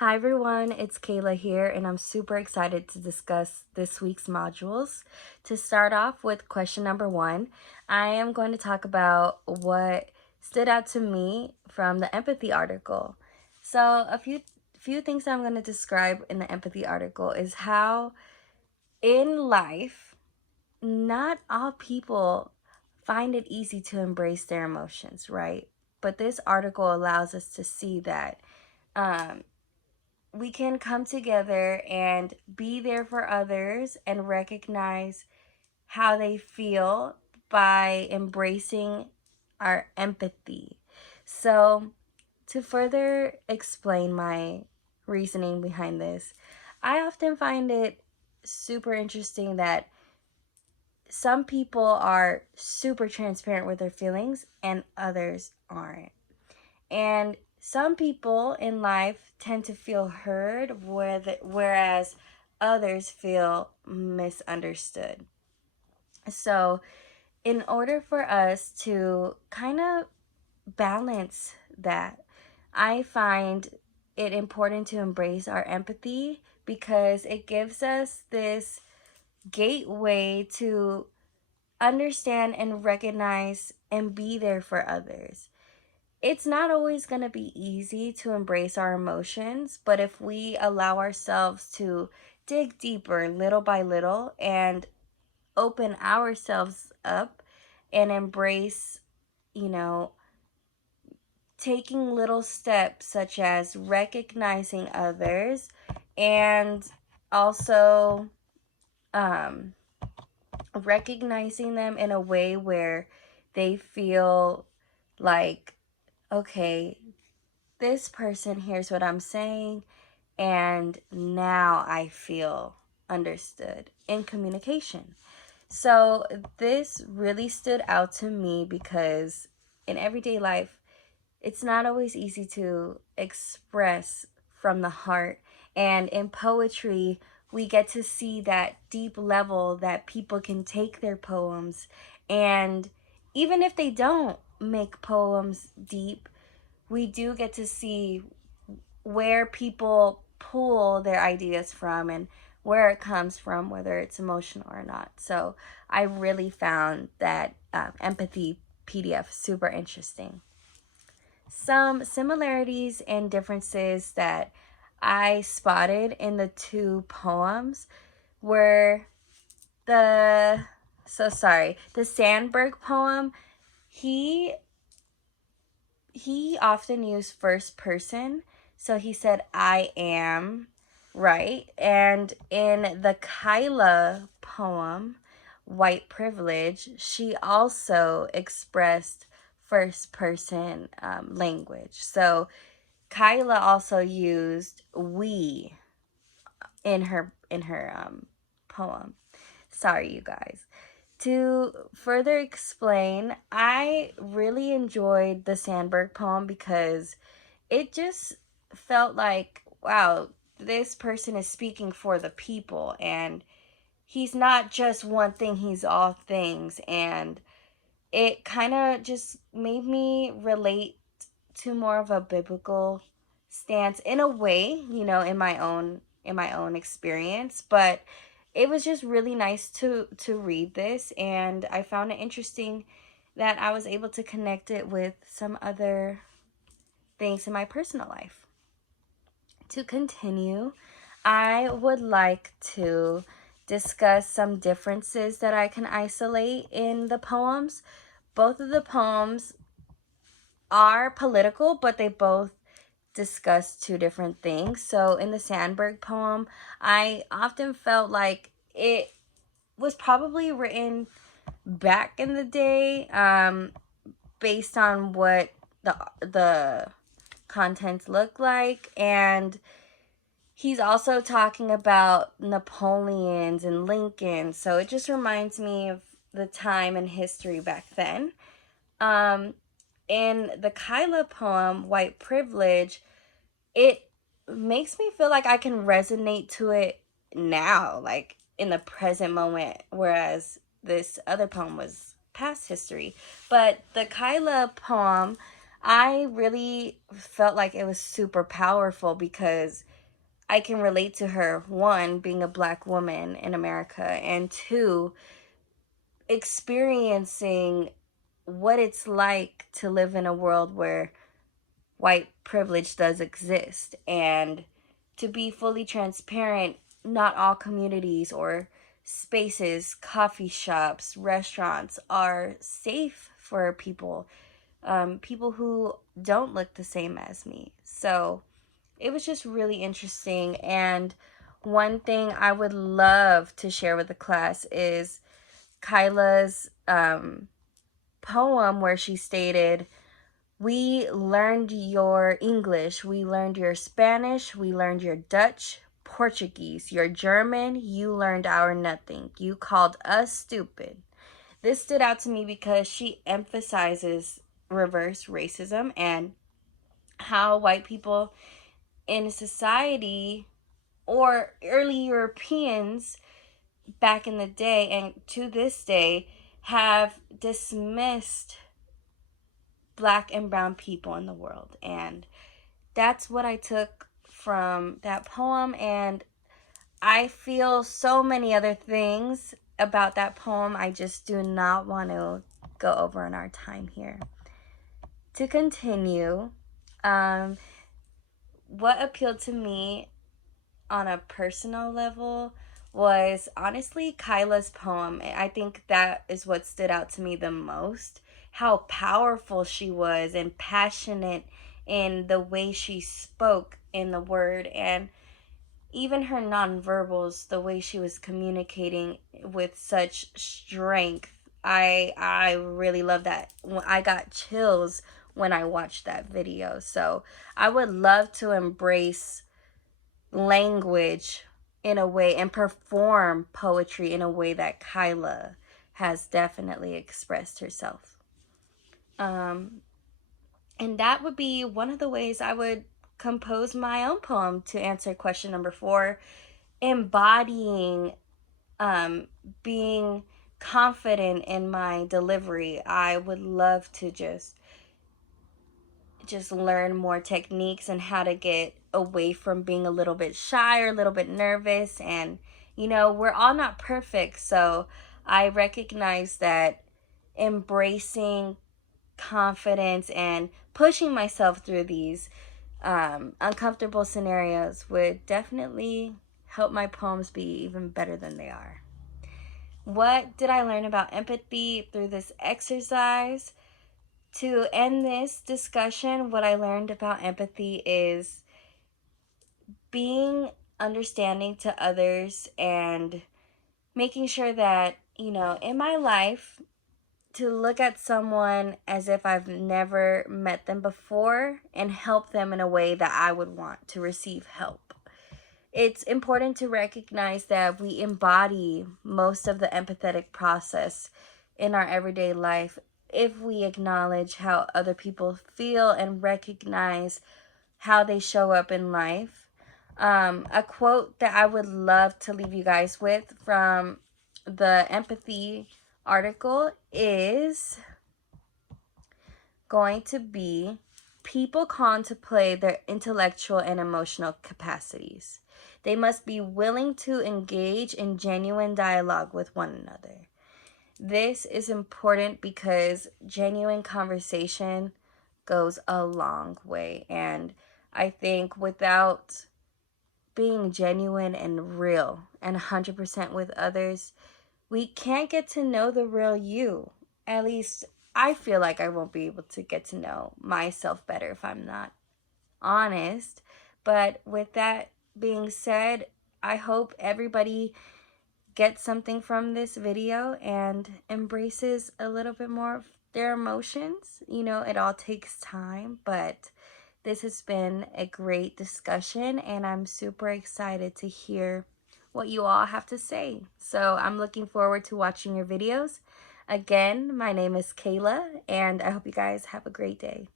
Hi everyone, it's Kayla here, and I'm super excited to discuss this week's modules. To start off with question number 1, I am going to talk about what stood out to me from the empathy article. So, a few things I'm going to describe in the empathy article is how in life, not all people find it easy to embrace their emotions, right? But this article allows us to see that um, we can come together and be there for others and recognize how they feel by embracing our empathy. So, to further explain my reasoning behind this, I often find it super interesting that some people are super transparent with their feelings and others aren't. And some people in life tend to feel heard, whereas others feel misunderstood. So, in order for us to kind of balance that, I find it important to embrace our empathy because it gives us this gateway to understand and recognize and be there for others. It's not always going to be easy to embrace our emotions, but if we allow ourselves to dig deeper little by little and open ourselves up and embrace, you know, taking little steps such as recognizing others and also um, recognizing them in a way where they feel like, okay, this person hears what I'm saying, and now I feel understood in communication. So, this really stood out to me because in everyday life, it's not always easy to express from the heart. And in poetry, we get to see that deep level that people can take their poems. And even if they don't make poems deep, we do get to see where people pull their ideas from and where it comes from, whether it's emotional or not. So I really found that empathy PDF super interesting. Some similarities and differences that I spotted in the two poems were the the Sandberg poem. He he often used first person, so he said I am, right? And in the Kyla poem, White Privilege, she also expressed first person language. So Kyla also used we in her poem. Sorry, you guys. To further explain, I really enjoyed the Sandberg poem because it just felt like, wow, this person is speaking for the people, and he's not just one thing, he's all things. And it kind of just made me relate to more of a biblical stance in a way, in my own experience, but it was just really nice to read this, and I found it interesting that I was able to connect it with some other things in my personal life. To continue, I would like to discuss some differences that I can isolate in the poems. Both of the poems are political, but they both discuss two different things. So in the Sandberg poem, I often felt like it was probably written back in the day, based on what the contents look like, and he's also talking about Napoleons and Lincoln, so it just reminds me of the time and history back then. Um, in the Kyla poem, White Privilege, it makes me feel like I can resonate to it now, like in the present moment, whereas this other poem was past history. But the Kyla poem, I really felt like it was super powerful because I can relate to her, one, being a black woman in America, and two, experiencing what it's like to live in a world where white privilege does exist. And to be fully transparent, not all communities or spaces, coffee shops, restaurants are safe for people, people who don't look the same as me. So it was just really interesting. And one thing I would love to share with the class is Kyla's poem where she stated, "We learned your English, we learned your Spanish, we learned your Dutch, Portuguese, your German, you learned our nothing. You called us stupid." This stood out to me because she emphasizes reverse racism and how white people in society, or early Europeans back in the day and to this day, have dismissed black and brown people in the world. And that's what I took from that poem. And I feel so many other things about that poem I just do not want to go over in our time here. To continue, what appealed to me on a personal level was honestly Kyla's poem. I think that is what stood out to me the most. How powerful she was and passionate in the way she spoke in the word, and even her nonverbals, the way she was communicating with such strength. I really love that. I got chills when I watched that video. So I would love to embrace language in a way and perform poetry in a way that Kyla has definitely expressed herself. And that would be one of the ways I would compose my own poem to answer question number 4, embodying being confident in my delivery. I would love to just learn more techniques and how to get away from being a little bit shy or a little bit nervous. And we're all not perfect, so I recognize that embracing confidence and pushing myself through these uncomfortable scenarios would definitely help my poems be even better than they are. What did I learn about empathy through this exercise? To end this discussion, what I learned about empathy is being understanding to others and making sure that, in my life, to look at someone as if I've never met them before and help them in a way that I would want to receive help. It's important to recognize that we embody most of the empathetic process in our everyday life if we acknowledge how other people feel and recognize how they show up in life. A quote that I would love to leave you guys with from the empathy article is going to be, "People contemplate their intellectual and emotional capacities. They must be willing to engage in genuine dialogue with one another." This is important because genuine conversation goes a long way. And I think without being genuine and real and 100% with others, we can't get to know the real you. At least I feel like I won't be able to get to know myself better if I'm not honest. But with that being said, I hope everybody gets something from this video and embraces a little bit more of their emotions. It all takes time, but this has been a great discussion, and I'm super excited to hear what you all have to say. So I'm looking forward to watching your videos. Again, my name is Kayla, and I hope you guys have a great day.